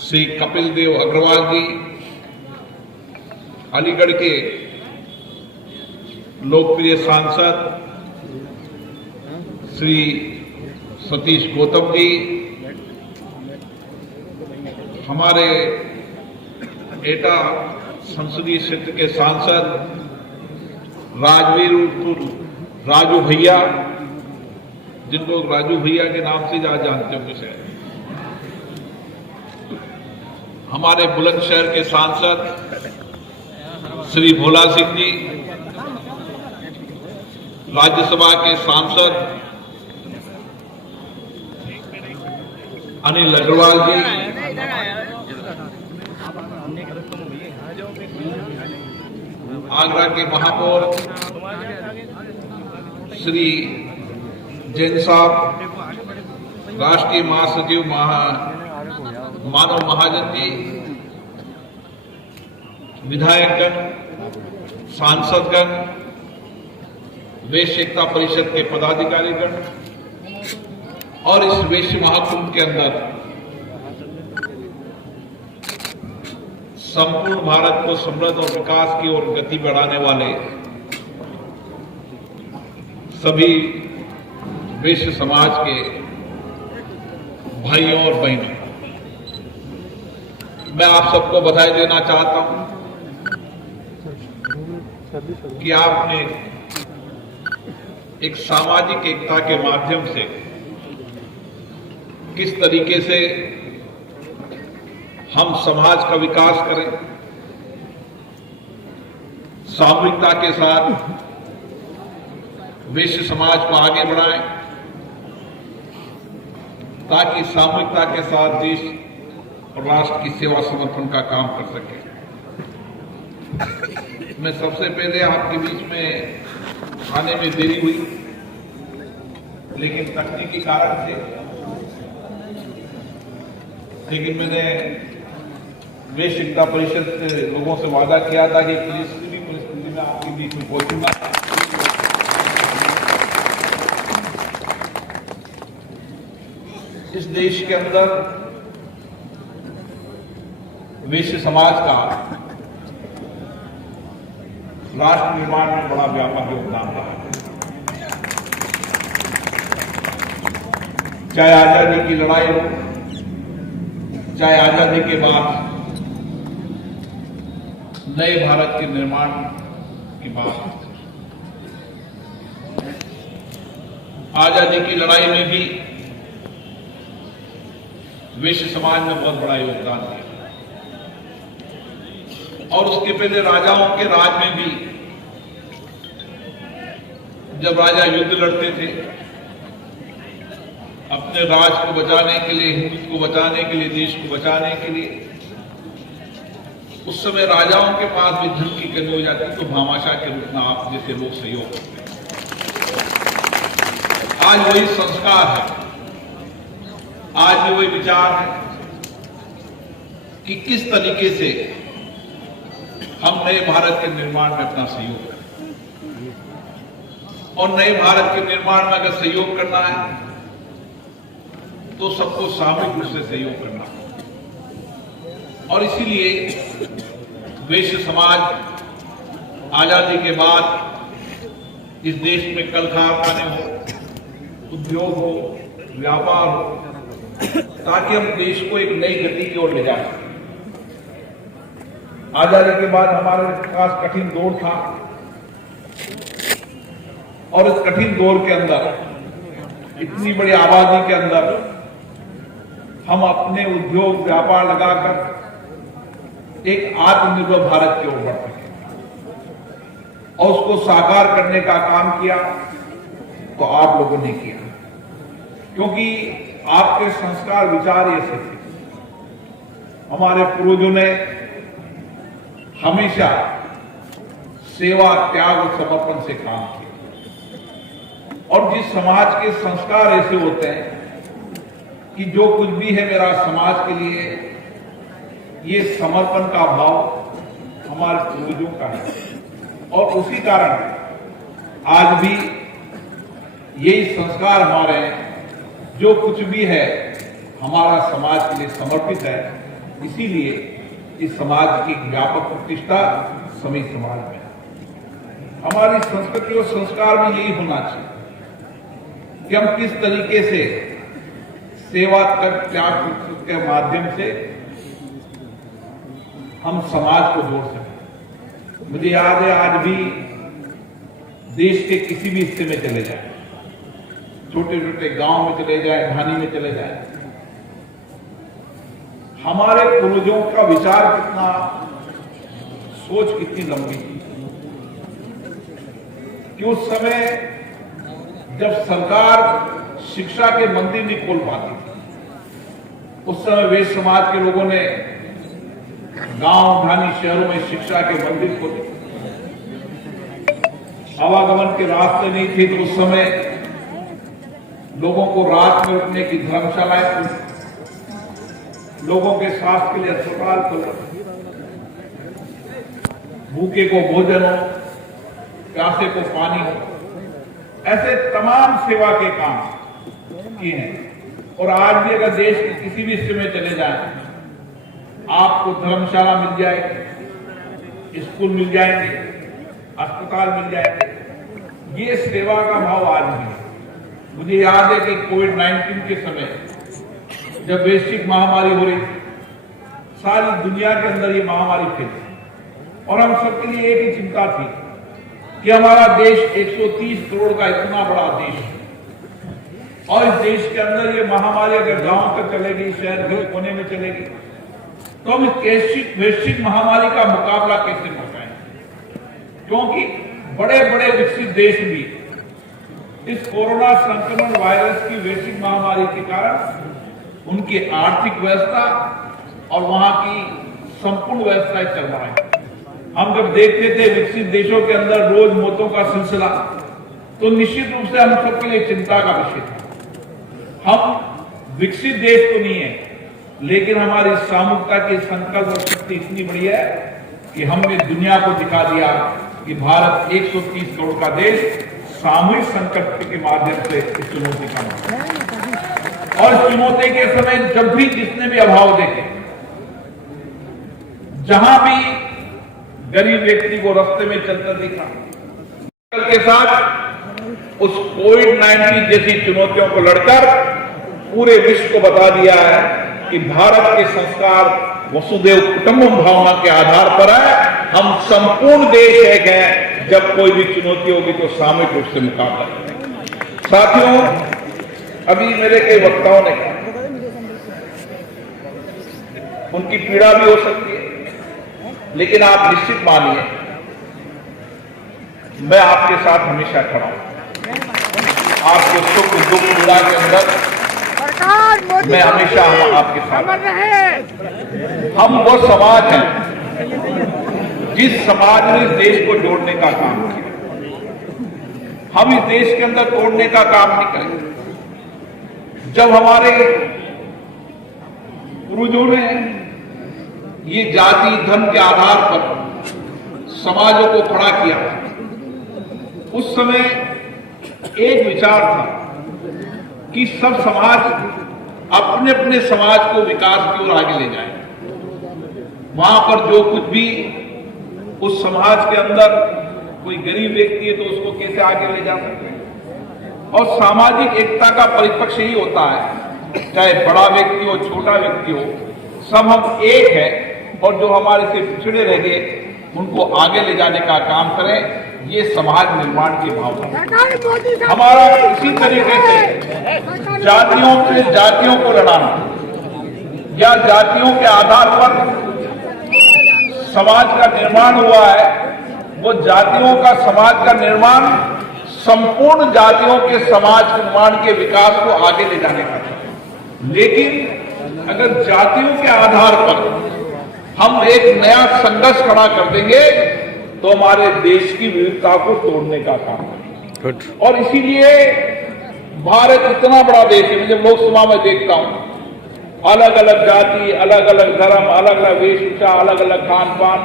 श्री कपिल देव अग्रवाल जी, अलीगढ़ के लोकप्रिय सांसद श्री सतीश गौतम जी, हमारे एटा संसदीय क्षेत्र के सांसद राजवीर राजू भैया, जिनको राजू भैया के नाम से ज्यादा जानते होंगे शायद, हमारे बुलंदशहर के सांसद श्री भोला सिंह जी, राज्यसभा के सांसद अनिल अग्रवाल जी, आगरा के महापौर श्री जैन साहब, राष्ट्रीय महासचिव मानव महाजन जी, विधायकगण, सांसदगण, वैश्य एकता परिषद के पदाधिकारीगण और इस वैश्य महाकुंभ के अंदर संपूर्ण भारत को समृद्ध और विकास की ओर गति बढ़ाने वाले सभी वैश्य समाज के भाइयों और बहनों, मैं आप सबको बधाई देना चाहता हूं कि आपने एक सामाजिक एकता के माध्यम से किस तरीके से हम समाज का विकास करें, सामूहिकता के साथ वैश्य समाज को आगे बढ़ाएं, ताकि सामूहिकता के साथ देश और राष्ट्र की सेवा समर्पण का काम कर सके। मैं सबसे पहले आपके बीच में आने में देरी हुई, लेकिन तकनीकी कारण से, लेकिन मैंने वैश्य एकता परिषद के लोगों से वादा किया था कि किसी भी परिस्थिति में आपके बीच में पहुंचूंगा। इस देश के अंदर वैश्य समाज का राष्ट्र निर्माण में बड़ा व्यापक योगदान रहा है। चाहे आजादी की लड़ाई हो, चाहे आजादी के बाद नए भारत के निर्माण की बात, आजादी की लड़ाई में भी वैश्य समाज ने बहुत बड़ा योगदान दिया, और उसके पहले राजाओं के राज में भी जब राजा युद्ध लड़ते थे अपने राज को बचाने के लिए, हिंदुत्व को बचाने के लिए, देश को बचाने के लिए, उस समय राजाओं के पास भी धन की कमी हो जाती तो भामाशाह के रूप में आप जैसे लोग सहयोग करते। आज वही संस्कार है, आज भी वही विचार है कि किस तरीके से हम नए भारत के निर्माण में अपना सहयोग करें, और नए भारत के निर्माण में अगर सहयोग करना है तो सबको सामूहिक रूप से सहयोग करना है। और इसीलिए वैश्य समाज आजादी के बाद इस देश में कल कारखाने हो, उद्योग हो, व्यापार हो, ताकि हम देश को एक नई गति की ओर ले जा सकें। आजादी के बाद हमारे पास कठिन दौर था, और इस कठिन दौर के अंदर, इतनी बड़ी आबादी के अंदर, हम अपने उद्योग व्यापार लगाकर एक आत्मनिर्भर भारत की ओर बढ़ सके, और उसको साकार करने का काम किया तो आप लोगों ने किया, क्योंकि आपके संस्कार विचार ऐसे थे। हमारे पूर्वजों ने हमेशा सेवा, त्याग और समर्पण से काम किया, और जिस समाज के संस्कार ऐसे होते हैं कि जो कुछ भी है मेरा समाज के लिए, ये समर्पण का भाव हमारे पूर्वजों का है, और उसी कारण आज भी यही संस्कार हमारे हैं, जो कुछ भी है हमारा समाज के लिए समर्पित है, इसीलिए इस समाज की व्यापक प्रतिष्ठा सभी समाज में है। हमारी संस्कृति और संस्कार में यही होना चाहिए कि हम किस तरीके से सेवा तक त्याग के माध्यम से हम समाज को जोड़ सकें। मुझे याद है, आज भी देश के किसी भी हिस्से में चले जाएं, छोटे छोटे गांव में चले जाएं, ढानी में चले जाएं, हमारे पूर्वजों का विचार कितना, सोच कितनी लंबी थी कि उस समय जब सरकार शिक्षा के मंदिर नहीं खोल पाती थी, उस समय वैश्य समाज के लोगों ने गांव ढानी शहरों में शिक्षा के मंदिर खोले। आवागमन के रास्ते नहीं थे तो उस समय लोगों को रात में रुकने की धर्मशालाएं खुली, लोगों के स्वास्थ्य के लिए अस्पताल खुले, भूखे को भोजन हो, प्यासे को पानी हो, ऐसे तमाम सेवा के काम किए हैं। और आज भी अगर देश के किसी भी हिस्से में चले जाएं, आपको धर्मशाला मिल जाएगी, स्कूल मिल जाएंगे, अस्पताल मिल जाएंगे। ये सेवा का भाव आज भी है। मुझे याद है कि कोविड-19 के समय जब वैश्विक महामारी हो रही थी, सारी दुनिया के अंदर ये महामारी फैली और हम सबके लिए एक ही चिंता थी कि हमारा देश 130 करोड़ का इतना बड़ा देश है और इस देश के अंदर ये महामारी अगर गांव तक चलेगी, शहर के कोने में चलेगी, तो हम इस वैश्विक महामारी का मुकाबला कैसे कर पाएंगे? क्योंकि बड़े बड़े विकसित देश भी इस कोरोना संक्रमण वायरस की वैश्विक महामारी के कारण उनकी आर्थिक व्यवस्था और वहां की संपूर्ण व्यवस्थाएं चल रहा है। हम जब देखते थे विकसित देशों के अंदर रोज मौतों का सिलसिला, तो निश्चित रूप से हम सबके लिए चिंता का विषय था। हम विकसित देश तो नहीं है, लेकिन हमारी सामूहिकता की संकल्प और शक्ति इतनी बड़ी है कि हमने दुनिया को दिखा दिया कि भारत 130 करोड़ का देश सामूहिक संकल्प के माध्यम से इस चुनौती का मुकाबला। और इस चुनौती के समय जब भी जिसने भी अभाव देखे, जहां भी गरीब व्यक्ति को रास्ते में चलता दिखा, के साथ उस कोविड-19 जैसी चुनौतियों को लड़कर पूरे विश्व को बता दिया है कि भारत के संस्कार वसुधैव कुटुंबकम भावना के आधार पर है। हम संपूर्ण देश एक है, जब कोई भी चुनौती होगी तो सामूहिक रूप से मुकाबला करेंगे। साथियों, अभी मेरे कई वक्ताओं ने कहा, उनकी पीड़ा भी हो सकती है, लेकिन आप निश्चित मानिए मैं आपके साथ हमेशा खड़ा हूं। आपके सुख दुख पीड़ा के अंदर मैं हमेशा आपके साथ। हम वो समाज हैं जिस समाज ने इस देश को जोड़ने का काम किया। हम इस देश के अंदर तोड़ने का काम नहीं करेंगे। जब हमारे पूर्वजों ने ये जाति धर्म के आधार पर समाजों को खड़ा किया, उस समय एक विचार था कि सब समाज अपने अपने समाज को विकास की ओर आगे ले जाए। वहां पर जो कुछ भी उस समाज के अंदर कोई गरीब व्यक्ति है तो उसको कैसे आगे ले जा सकते हैं। और सामाजिक एकता का परिपक्ष यही होता है, चाहे बड़ा व्यक्ति हो छोटा व्यक्ति हो, सब हम एक हैं और जो हमारे से पिछड़े रह गए उनको आगे ले जाने का काम करें। ये समाज निर्माण की भावना हमारा इसी तरीके से जातियों को लड़ाना या जातियों के आधार पर समाज का निर्माण हुआ है, वो जातियों का समाज का निर्माण संपूर्ण जातियों के समाज निर्माण के विकास को आगे ले जाने का है। लेकिन अगर जातियों के आधार पर हम एक नया संघर्ष खड़ा कर देंगे तो हमारे देश की विविधता को तोड़ने का काम करेंगे। और इसीलिए भारत इतना बड़ा देश है, जब लोकसभा में देखता हूं अलग अलग जाति, अलग अलग धर्म, अलग अलग वेशभूषा, अलग अलग खान पान,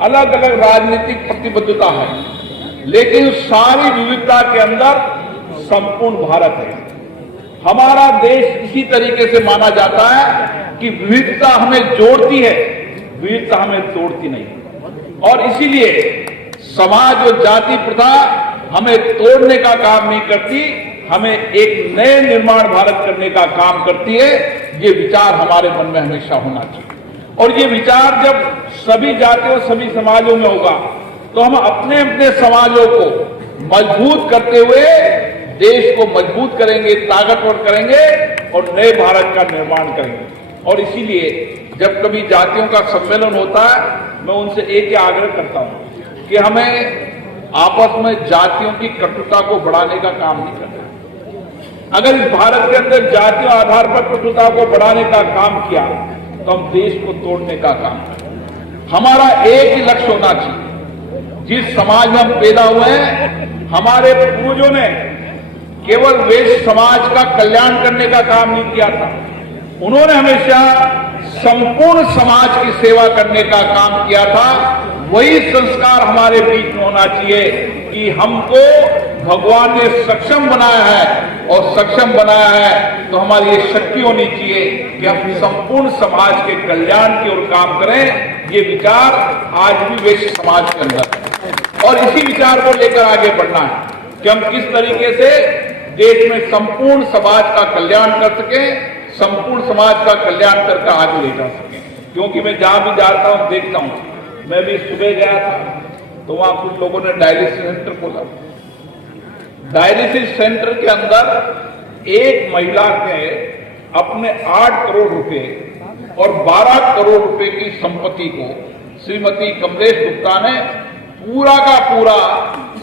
अलग अलग राजनीतिक प्रतिबद्धता है, लेकिन सारी विविधता के अंदर संपूर्ण भारत है। हमारा देश इसी तरीके से माना जाता है कि विविधता हमें जोड़ती है, विविधता हमें तोड़ती नहीं। और इसीलिए समाज और जाति प्रथा हमें तोड़ने का काम नहीं करती, हमें एक नए निर्माण भारत करने का काम करती है। ये विचार हमारे मन में हमेशा होना चाहिए। और ये विचार जब सभी जातियों सभी समाजों में होगा तो हम अपने अपने समाजों को मजबूत करते हुए देश को मजबूत करेंगे, ताकतवर करेंगे और नए भारत का निर्माण करेंगे। और इसीलिए जब कभी जातियों का सम्मेलन होता है, मैं उनसे एक ही आग्रह करता हूं कि हमें आपस में जातियों की कटुता को बढ़ाने का काम नहीं करना। अगर इस भारत के अंदर जातियों आधार पर कटुता को बढ़ाने का काम किया तो हम देश को तोड़ने का काम करें। हमारा एक ही लक्ष्य होना चाहिए। जिस समाज में हम पैदा हुए हैं, हमारे पूर्वजों ने केवल वैश्य समाज का कल्याण करने का काम नहीं किया था, उन्होंने हमेशा संपूर्ण समाज की सेवा करने का काम किया था। वही संस्कार हमारे बीच में होना चाहिए कि हमको भगवान ने सक्षम बनाया है, और सक्षम बनाया है तो हमारी ये शक्ति होनी चाहिए कि हम संपूर्ण समाज के कल्याण की ओर काम करें। ये विचार आज भी वैश्य समाज के अंदर है और इसी विचार को लेकर आगे बढ़ना है कि हम किस तरीके से देश में संपूर्ण समाज का कल्याण कर सकें, संपूर्ण समाज का कल्याण करके आगे ले जा सकें। क्योंकि मैं जहां भी जाता हूं देखता हूं, मैं भी सुबह गया था तो वहां कुछ लोगों ने डायलिसिस सेंटर खोला। डायलिसिस सेंटर के अंदर एक महिला ने अपने 8 करोड़ रुपए और 12 करोड़ रुपए की संपत्ति को श्रीमती कमलेश गुप्ता ने पूरा का पूरा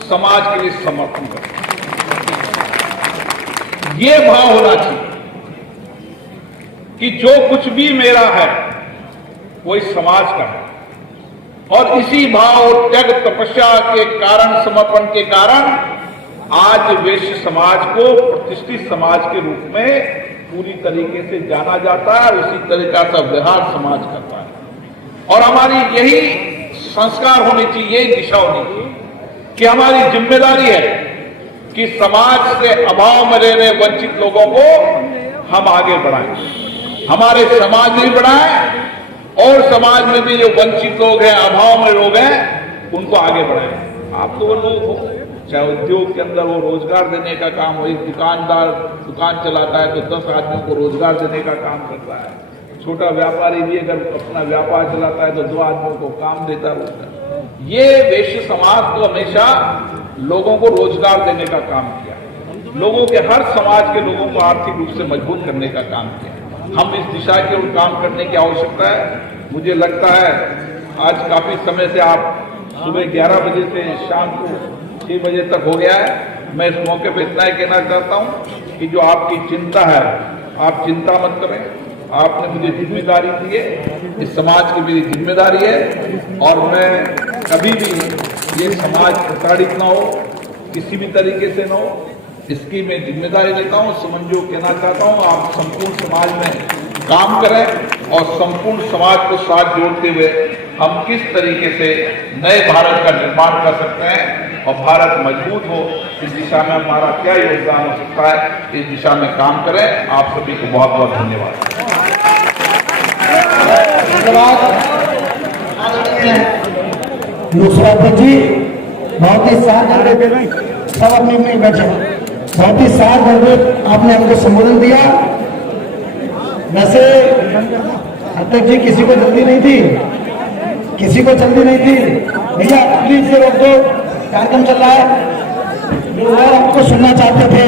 समाज के लिए समर्पण कर दिया। ये भाव होना चाहिए कि जो कुछ भी मेरा है वो इस समाज का है। और इसी भाव और त्याग तपस्या के कारण, समर्पण के कारण आज वैश्य समाज को प्रतिष्ठित समाज के रूप में पूरी तरीके से जाना जाता है, उसी तरीका का व्यवहार समाज करता है। और हमारी यही संस्कार होनी चाहिए, यही दिशा होनी चाहिए कि हमारी जिम्मेदारी है कि समाज से अभाव में रह रहे वंचित लोगों को हम आगे बढ़ाएं, हमारे समाज में बढ़ाएं और समाज में भी जो वंचित लोग हैं, अभाव में लोग हैं, उनको आगे बढ़ाएं। आप तो वो लोग हो, चाहे उद्योग के अंदर वो रोजगार देने का काम हो, एक दुकानदार दुकान चलाता है तो 10 आदमियों को रोजगार देने का काम करता है। छोटा व्यापारी भी अगर अपना व्यापार चलाता है तो 2 आदमियों को काम देता रहता है। ये वैश्य समाज तो हमेशा लोगों को रोजगार देने का काम किया, लोगों के हर समाज के लोगों को आर्थिक रूप से मजबूत करने का काम किया। हम इस दिशा की ओर काम करने की आवश्यकता है। मुझे लगता है आज काफी समय से आप सुबह 11 बजे से शाम को 6 बजे तक हो गया है। मैं इस मौके पर इतना ही कहना चाहता हूं कि जो आपकी चिंता है, आप चिंता मत करें। आपने मुझे जिम्मेदारी दी है, इस समाज की मेरी जिम्मेदारी है और मैं कभी भी ये समाज प्रताड़ित ना हो, किसी भी तरीके से ना हो, इसकी मैं जिम्मेदारी लेता हूँ। समझो कहना चाहता हूँ, आप संपूर्ण समाज में काम करें और संपूर्ण समाज को साथ जोड़ते हुए हम किस तरीके से नए भारत का निर्माण कर सकते हैं और भारत मजबूत हो, इस दिशा में हमारा क्या योगदान हो सकता है, इस दिशा में काम करें। आप सभी को बहुत बहुत धन्यवाद। मुख्यमंत्री जी बहुत ही साथ सब अपने में बैठे, बहुत ही साथ आपने हमको संबोधन दिया। वैसे अध्यक्ष जी किसी को जल्दी नहीं थी, किसी को जल्दी नहीं थी। भैया प्लीज से रोक दो, कार्यक्रम चल रहा है। लोग और आपको सुनना चाहते थे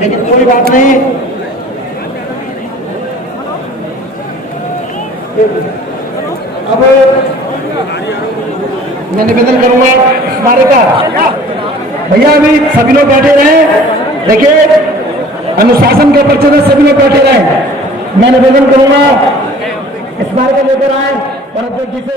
लेकिन कोई बात नहीं। अब मैं निवेदन करूंगा स्मारक का, भैया अभी सभी लोग बैठे रहे, देखिए अनुशासन के परिचय सभी लोग बैठे रहे। मैं निवेदन करूंगा स्मारक लेकर आए और अध्यक्ष जी से